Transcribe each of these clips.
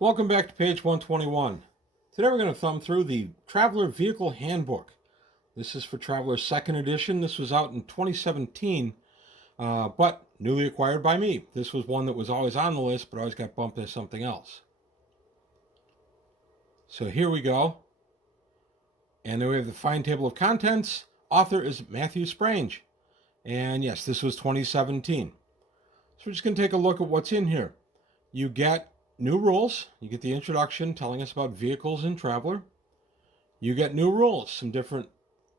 Welcome back to page 121. Today we're going to thumb through the Traveler Vehicle Handbook. This is for Traveler's second edition. This was out in 2017, but newly acquired by me. This was one that was always on the list, but always got bumped as something else. So here we go. And then we have the fine table of contents. Author is Matthew Sprange. And yes, this was 2017. So we're just going to take a look at what's in here. You get new rules. You get the introduction telling us about vehicles in Traveler. You get new rules, some different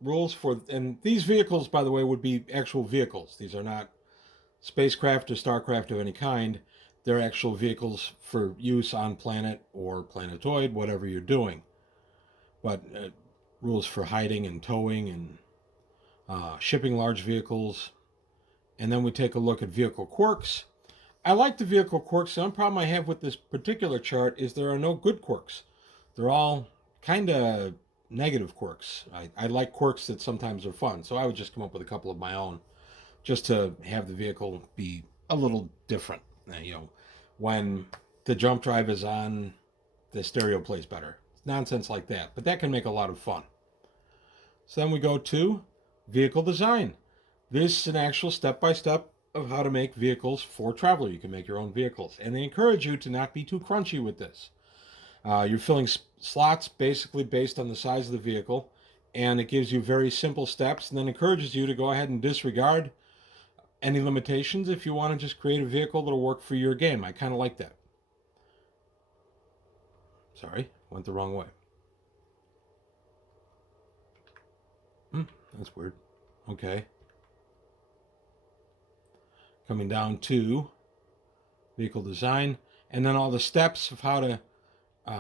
rules for, and these vehicles, by the way, would be actual vehicles. These are not spacecraft or starcraft of any kind. They're actual vehicles for use on planet or planetoid, whatever you're doing. But rules for hiding and towing and shipping large vehicles. And then we take a look at vehicle quirks. I like the vehicle quirks. The only problem I have with this particular chart is there are no good quirks. They're all kind of negative quirks. I like quirks that sometimes are fun, so I would just come up with a couple of my own just to have the vehicle be a little different. When the jump drive is on, the stereo plays better. Nonsense like that, but that can make a lot of fun. So then we go to vehicle design. This is an actual step-by-step of how to make vehicles for Traveler. You can make your own vehicles, and they encourage you to not be too crunchy with this. You're filling slots basically based on the size of the vehicle, and it gives you very simple steps, and then encourages you to go ahead and disregard any limitations if you want to just create a vehicle that'll work for your game. I kind of like that. Sorry, went the wrong way. That's weird. Okay. Coming down to vehicle design, and then all the steps of how to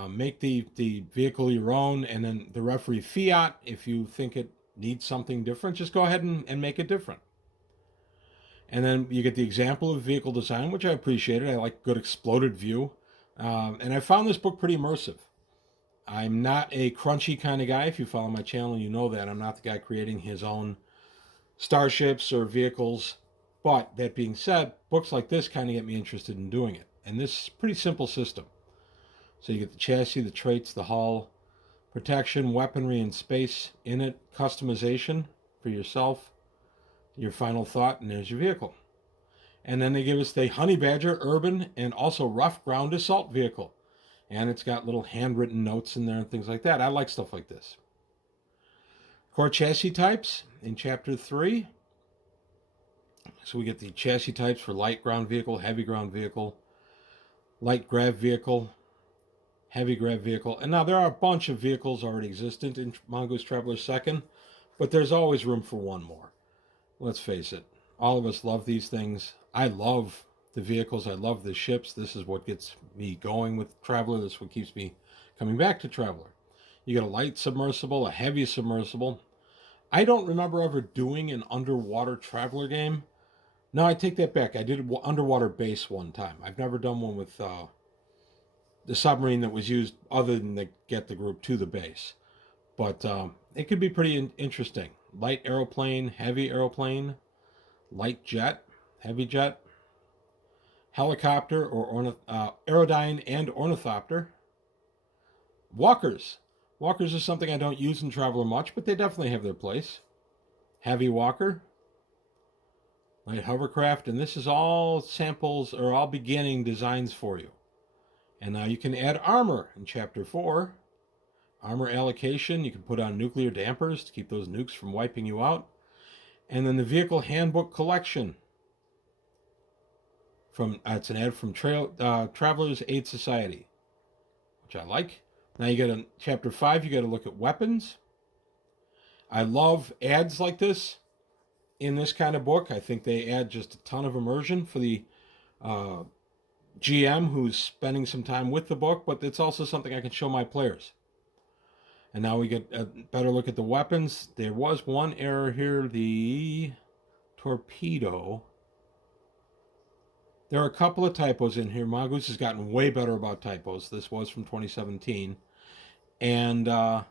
make the vehicle your own, and then the referee fiat. If you think it needs something different, just go ahead and make it different. And then you get the example of vehicle design, which I appreciated. I like good exploded view. And I found this book pretty immersive. I'm not a crunchy kind of guy. If you follow my channel, you know that. I'm not the guy creating his own starships or vehicles. But that being said, books like this kind of get me interested in doing it. And this is a pretty simple system. So you get the chassis, the traits, the hull, protection, weaponry, and space in it, customization for yourself, your final thought, and there's your vehicle. And then they give us the Honey Badger Urban and also Rough Ground Assault Vehicle. And it's got little handwritten notes in there and things like that. I like stuff like this. Core chassis types in Chapter 3. So we get the chassis types for light ground vehicle, heavy ground vehicle, light grav vehicle, heavy grav vehicle. And now there are a bunch of vehicles already existent in Mongoose Traveler 2nd, but there's always room for one more. Let's face it, all of us love these things. I love the vehicles. I love the ships. This is what gets me going with Traveler. This is what keeps me coming back to Traveler. You got a light submersible, a heavy submersible. I don't remember ever doing an underwater Traveler game. No, I take that back. I did an underwater base one time. I've never done one with the submarine that was used other than to get the group to the base. But it could be pretty interesting. Light aeroplane, heavy aeroplane, light jet, heavy jet, helicopter or aerodyne and ornithopter. Walkers. Walkers is something I don't use in Traveler much, but they definitely have their place. Heavy walker, light hovercraft, and this is all samples or all beginning designs for you. And now you can add armor in Chapter 4. Armor allocation, you can put on nuclear dampers to keep those nukes from wiping you out. And then the Vehicle Handbook Collection. It's an ad from Travelers Aid Society, which I like. Now you get in Chapter 5, you got to look at weapons. I love ads like this in this kind of book. I think they add just a ton of immersion for the GM who's spending some time with the book, but it's also something I can show my players. And now we get a better look at the weapons. There was one error here, the torpedo. There are a couple of typos in here. Mongoose has gotten way better about typos. This was from 2017. And the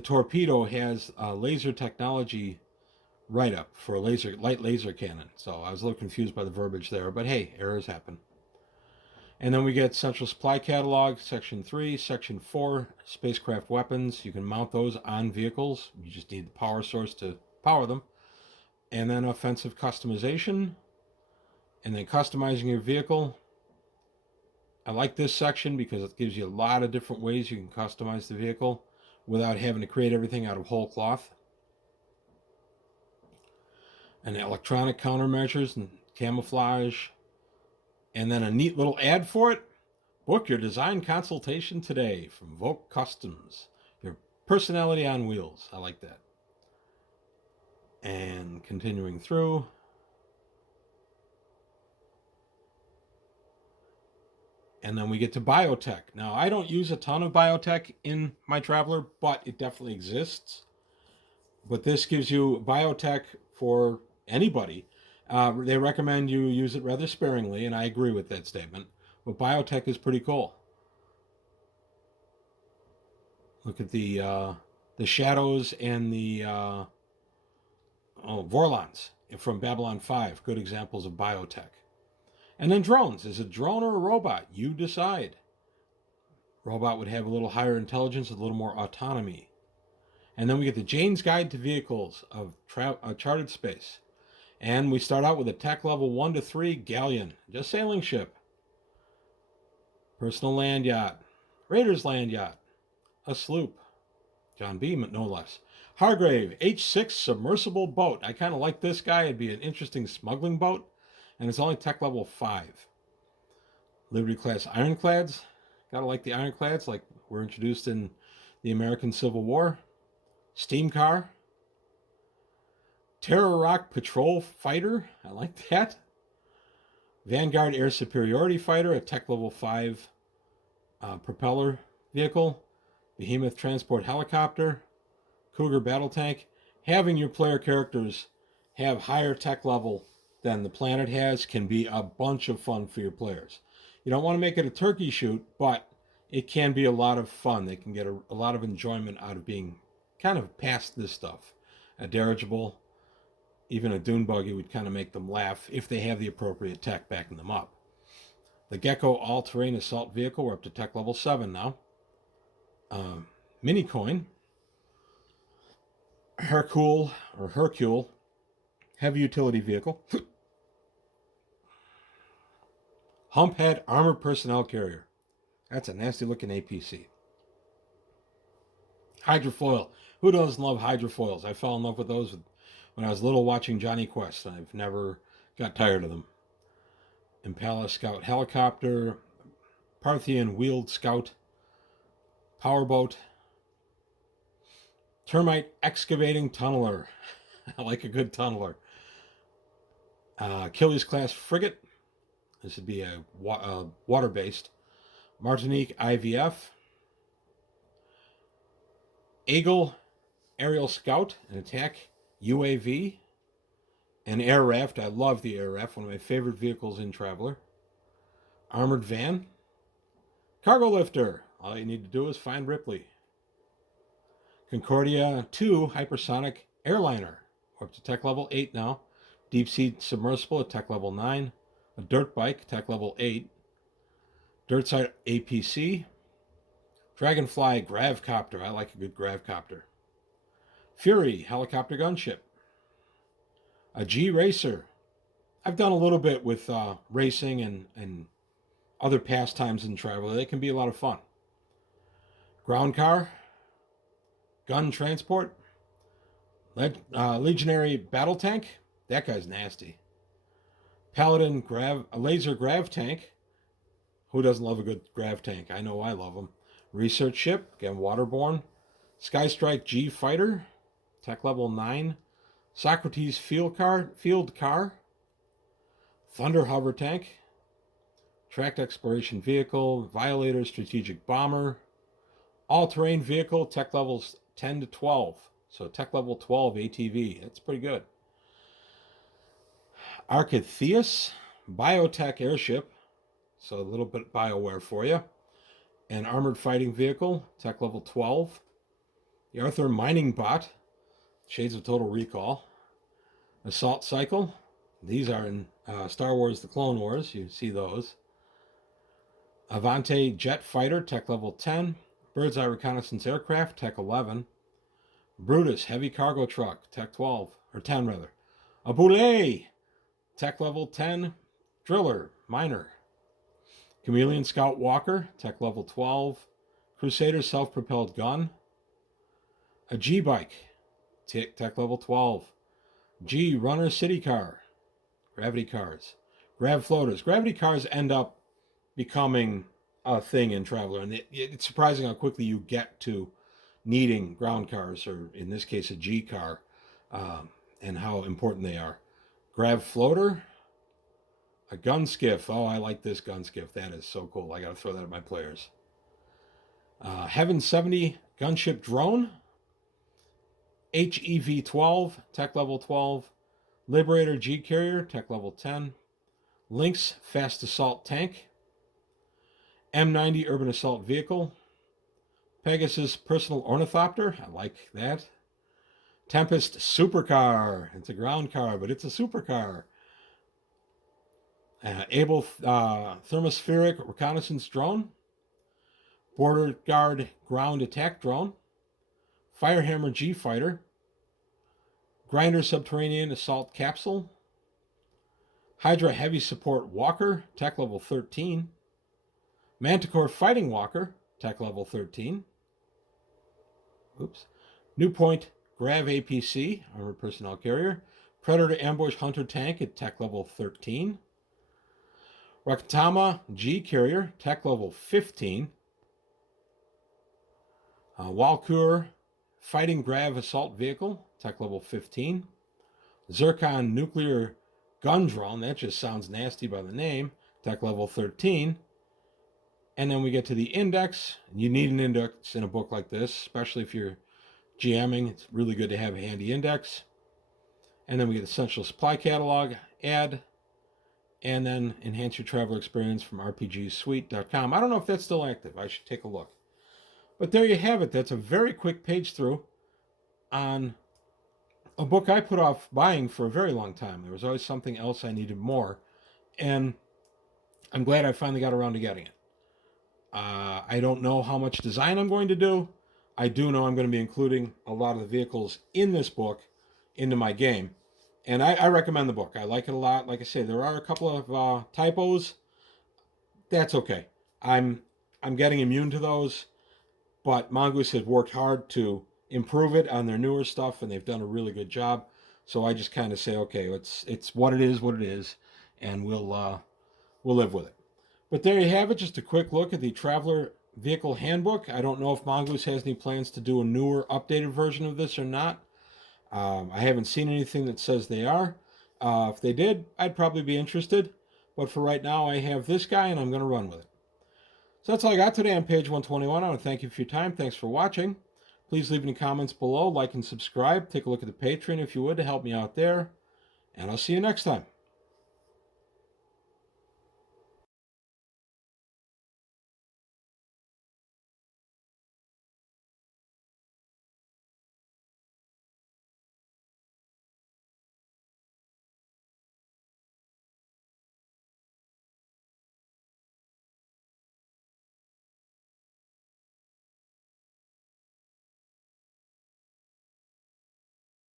torpedo has a laser technology write-up for a light laser cannon. So I was a little confused by the verbiage there, but hey, errors happen. And then we get Central Supply Catalog, Section 3, Section 4, Spacecraft Weapons. You can mount those on vehicles. You just need the power source to power them. And then Offensive Customization. And then Customizing your vehicle. I like this section because it gives you a lot of different ways you can customize the vehicle without having to create everything out of whole cloth. And electronic countermeasures and camouflage. And then a neat little ad for it. Book your design consultation today from Vogue Customs. Your personality on wheels. I like that. And continuing through. And then we get to Biotech. Now, I don't use a ton of Biotech in my Traveler, but it definitely exists. But this gives you Biotech for anybody. They recommend you use it rather sparingly, and I agree with that statement. But Biotech is pretty cool. Look at the shadows and the Vorlons from Babylon 5. Good examples of Biotech. And then drones. Is it a drone or a robot? You decide. Robot would have a little higher intelligence, a little more autonomy. And then we get the Jayne's Guide to Vehicles of Charted Space. And we start out with a tech level 1 to 3 galleon, just sailing ship. Personal land yacht. Raiders land yacht. A sloop. John B, no less. Hargrave, H6 submersible boat. I kind of like this guy. It'd be an interesting smuggling boat. And it's only tech level 5. Liberty class ironclads. Gotta like the ironclads, like were introduced in the American Civil War. Steam car. Terror Rock patrol fighter. I like that. Vanguard air superiority fighter, a tech level 5 propeller vehicle. Behemoth transport helicopter. Cougar battle tank. Having your player characters have higher tech level than the planet has can be a bunch of fun for your players. You don't want to make it a turkey shoot, but it can be a lot of fun. They can get a lot of enjoyment out of being kind of past this stuff. A dirigible, even a dune buggy would kind of make them laugh if they have the appropriate tech backing them up. The Gecko all-terrain assault vehicle, we're up to tech level 7 now. Mini coin. Hercule, heavy utility vehicle. Humphead armored personnel carrier. That's a nasty looking APC. Hydrofoil. Who doesn't love hydrofoils? I fell in love with those when I was little watching Johnny Quest. I've never got tired of them. Impala Scout helicopter. Parthian wheeled scout. Powerboat. Termite excavating tunneler. I like a good tunneler. Achilles class frigate. This would be a water-based. Martinique IVF. Eagle aerial scout and attack UAV. An air raft. I love the air raft. One of my favorite vehicles in Traveler. Armored van. Cargo lifter. All you need to do is find Ripley. Concordia 2 hypersonic airliner. We're up to tech level 8 now. Deep sea submersible at tech level 9. A dirt bike, tech level 8. Dirt side APC. Dragonfly gravcopter. I like a good gravcopter. Fury helicopter gunship. A G racer. I've done a little bit with racing and other pastimes in Traveler. They can be a lot of fun. Ground car. Gun transport. Legionary battle tank. That guy's nasty. Paladin laser grav tank. Who doesn't love a good grav tank? I know I love them. Research ship. Again, waterborne. Skystrike G fighter. Tech level 9. Socrates field car. Thunder hover tank. Tracked exploration vehicle. Violator strategic bomber. All-terrain vehicle. Tech levels 10 to 12. So tech level 12 ATV. That's pretty good. Architheus, biotech airship. So a little bit BioWare for you. An armored fighting vehicle, tech level 12. The Arthur mining bot, Shades of Total Recall. Assault cycle. These are in Star Wars The Clone Wars. You see those. Avante Jet Fighter, Tech Level 10. Bird's Eye Reconnaissance Aircraft, Tech 11. Brutus Heavy Cargo Truck, Tech 12, or 10 rather. A Boulay, Tech Level 10. Driller, Miner. Chameleon Scout Walker, Tech Level 12. Crusader Self-Propelled Gun. A G-Bike, Tech Level 12. G Runner City Car, Gravity Cars. Grav Floaters. Gravity cars end up becoming a thing in Traveler, and it's surprising how quickly you get to needing ground cars, or in this case a G car, and how important they are. Grav Floater, a gun skiff. Oh, I like this gun skiff. That is so cool. I got to throw that at my players. Heaven 70 gunship drone. HEV 12, Tech Level 12. Liberator G Carrier, Tech Level 10. Lynx Fast Assault Tank. M90 Urban Assault Vehicle. Pegasus Personal Ornithopter. I like that. Tempest Supercar. It's a ground car, but it's a supercar. Able Thermospheric Reconnaissance Drone. Border Guard Ground Attack Drone. Firehammer G Fighter. Grinder Subterranean Assault Capsule. Hydra Heavy Support Walker, Tech Level 13. Manticore Fighting Walker, Tech Level 13. Oops. New Point Grav APC, Armored Personnel Carrier. Predator Ambush Hunter Tank at Tech Level 13. Rakatama G Carrier, Tech Level 15. Walkure Fighting Grav Assault Vehicle, Tech Level 15. Zircon Nuclear Gun Drone, that just sounds nasty by the name, Tech Level 13. And then we get to the index. You need an index in a book like this, especially if you're GMing. It's really good to have a handy index. And then we get Essential Supply Catalog, add, and then enhance your traveler experience from rpgsuite.com. I don't know if that's still active. I should take a look. But there you have it. That's a very quick page through on a book I put off buying for a very long time. There was always something else I needed more, and I'm glad I finally got around to getting it. I don't know how much design I'm going to do. I do know I'm going to be including a lot of the vehicles in this book into my game, and I recommend the book. I like it a lot. Like I say, there are a couple of typos. That's okay. I'm getting immune to those, but Mongoose has worked hard to improve it on their newer stuff, and they've done a really good job. So I just kind of say, okay, it's what it is, and we'll live with it. But there you have it, just a quick look at the Traveler Vehicle Handbook. I don't know if Mongoose has any plans to do a newer, updated version of this or not. I haven't seen anything that says they are. If they did, I'd probably be interested. But for right now, I have this guy, and I'm going to run with it. So that's all I got today on page 121. I want to thank you for your time. Thanks for watching. Please leave any comments below, like and subscribe. Take a look at the Patreon if you would to help me out there. And I'll see you next time.